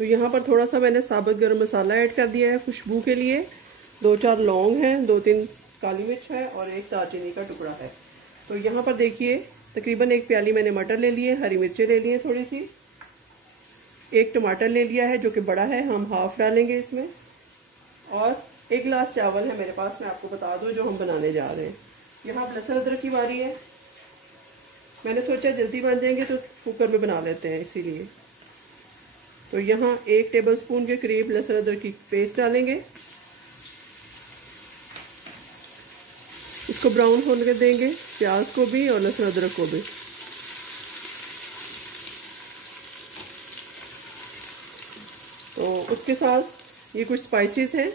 तो यहाँ पर थोड़ा सा मैंने साबुत गरम मसाला ऐड कर दिया है खुशबू के लिए। 2-4 लौंग हैं, 2-3 काली मिर्च है और 1 दालचीनी का टुकड़ा है। तो यहाँ पर देखिए तकरीबन 1 प्याली मैंने मटर ले लिए, हरी मिर्चें ले लिए थोड़ी सी, 1 टमाटर ले लिया है जो कि बड़ा है, हम हाफ डालेंगे इसमें, और 1 गिलास चावल है मेरे पास, मैं आपको बता दूं जो हम बनाने जा रहे हैं। यहाँ लहसुन अदरक की बारी है। मैंने सोचा जल्दी बन जाएंगे तो कुकर में बना लेते हैं इसीलिए। तो यहाँ 1 टेबलस्पून के करीब लहसुन अदरक की पेस्ट डालेंगे, इसको ब्राउन होने देंगे, प्याज को भी और लहसुन अदरक को भी। तो उसके साथ ये कुछ स्पाइसेस हैं,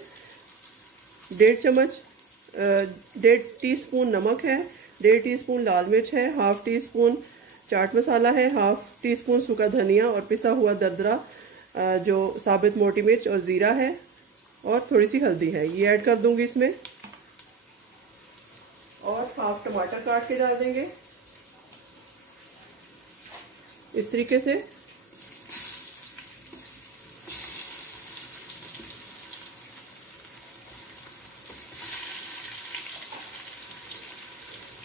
1.5 टीस्पून नमक है, 1.5 टीस्पून लाल मिर्च है, half tea spoon chaat masala है, हाफ टी स्पून सूखा धनिया और पिसा हुआ दरदरा जो साबित मोटी मिर्च और ज़ीरा है, और थोड़ी सी हल्दी है, ये ऐड कर दूंगी इसमें। और हाफ टमाटर काट के डाल देंगे इस तरीके से।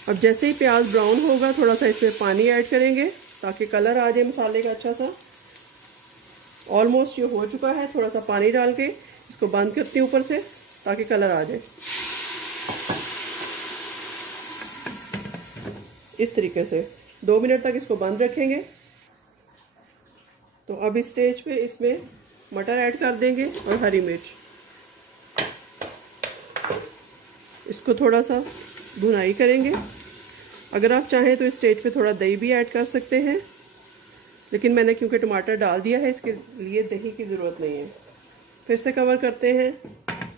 अब जैसे ही प्याज ब्राउन होगा थोड़ा सा इसमें पानी ऐड करेंगे ताकि कलर आ जाए मसाले का अच्छा सा। ऑलमोस्ट ये हो चुका है, थोड़ा सा पानी डाल के इसको बंद करती हूँ ऊपर से ताकि कलर आ जाए इस तरीके से। 2 मिनट तक इसको बंद रखेंगे। तो अब इस स्टेज पे इसमें मटर ऐड कर देंगे और हरी मिर्च, इसको थोड़ा सा भुनाई करेंगे। अगर आप चाहें तो इस स्टेज पे थोड़ा दही भी ऐड कर सकते हैं, लेकिन मैंने क्योंकि टमाटर डाल दिया है इसके लिए दही की ज़रूरत नहीं है। फिर से कवर करते हैं,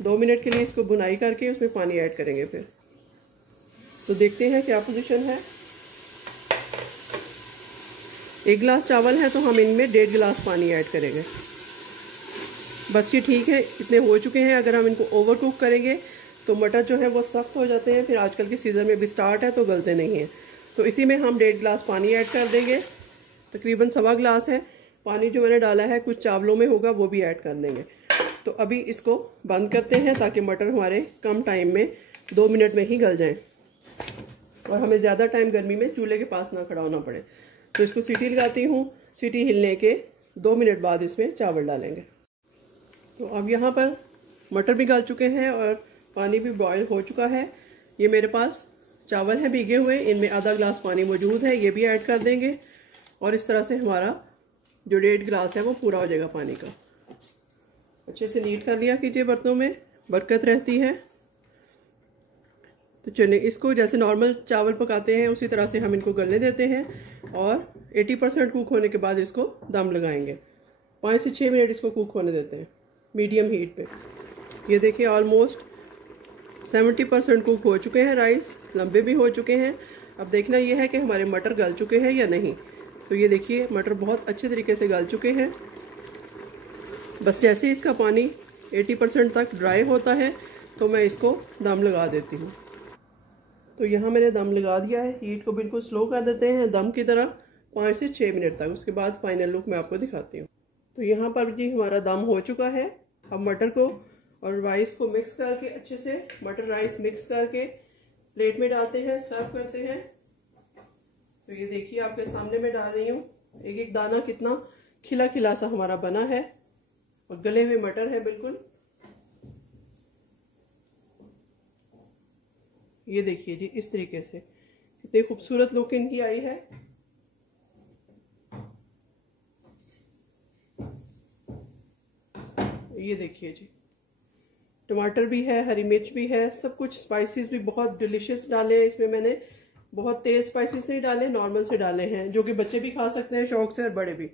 2 मिनट के लिए इसको भुनाई करके उसमें पानी ऐड करेंगे फिर। तो देखते हैं क्या पोजीशन है। 1 गिलास चावल है तो हम इनमें 1.5 गिलास पानी ऐड करेंगे, बस ये ठीक है, इतने हो चुके हैं। अगर हम इनको ओवर कुक करेंगे तो मटर जो है वो सख्त हो जाते हैं, फिर आजकल के सीज़न में भी स्टार्ट है तो गलते नहीं हैं। तो इसी में हम 1.5 गिलास पानी ऐड कर देंगे, तकरीबन 1.25 गिलास है पानी जो मैंने डाला है, कुछ चावलों में होगा वो भी ऐड कर देंगे। तो अभी इसको बंद करते हैं ताकि मटर हमारे कम टाइम में 2 मिनट में ही गल जाएं और हमें ज़्यादा टाइम गर्मी में चूल्हे के पास ना खड़ा होना पड़े। तो इसको सीटी लगाती हूँ, सीटी हिलने के 2 मिनट बाद इसमें चावल डालेंगे। तो अब यहाँ पर मटर भी गल चुके हैं और पानी भी बॉयल हो चुका है। ये मेरे पास चावल हैं भीगे हुए, इनमें आधा गिलास पानी मौजूद है, ये भी ऐड कर देंगे और इस तरह से हमारा जो 1.5 गिलास है वो पूरा हो जाएगा पानी का। अच्छे से नीट कर लिया कीजिए, बर्तनों में बरकत रहती है। तो चलिए इसको जैसे नॉर्मल चावल पकाते हैं उसी तरह से हम इनको गलने देते हैं और 80% कुक होने के बाद इसको दम लगाएंगे। 5 से 6 मिनट इसको कुक होने देते हैं मीडियम हीट पे। ये देखिए ऑलमोस्ट 70% कुक हो चुके हैं, राइस लंबे भी हो चुके हैं। अब देखना ये है कि हमारे मटर गल चुके हैं या नहीं। तो ये देखिए मटर बहुत अच्छे तरीके से गल चुके हैं। बस जैसे ही इसका पानी 80% तक ड्राई होता है तो मैं इसको दम लगा देती हूँ। तो यहाँ मैंने दम लगा दिया है, हीट को बिल्कुल स्लो कर देते हैं दम की तरह 5 से 6 मिनट तक। उसके बाद फाइनल लुक मैं आपको दिखाती हूँ। तो यहाँ पर जी हमारा दम हो चुका है। अब मटर को और राइस को मिक्स करके अच्छे से मटर राइस मिक्स करके प्लेट में डालते हैं, सर्व करते हैं। तो ये देखिए आपके सामने मैं डाल रही हूँ, एक एक दाना कितना खिला खिला सा हमारा बना है और गले हुए मटर है बिल्कुल। ये देखिए जी इस तरीके से कितनी खूबसूरत लुक इनकी आई है। ये देखिए जी टमाटर भी है, हरी मिर्च भी है, सब कुछ स्पाइसेस भी बहुत डिलीशियस डाले हैं इसमें। मैंने बहुत तेज स्पाइसेस नहीं डाले, नॉर्मल से डाले हैं जो कि बच्चे भी खा सकते हैं शौक से और बड़े भी।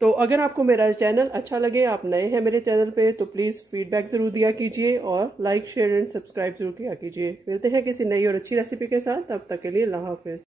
तो अगर आपको मेरा चैनल अच्छा लगे, आप नए हैं मेरे चैनल पे, तो प्लीज़ फीडबैक ज़रूर दिया कीजिए और लाइक शेयर एंड सब्सक्राइब जरूर किया कीजिए। मिलते हैं किसी नई और अच्छी रेसिपी के साथ, तब तक के लिए अल्लाह हाफिज़।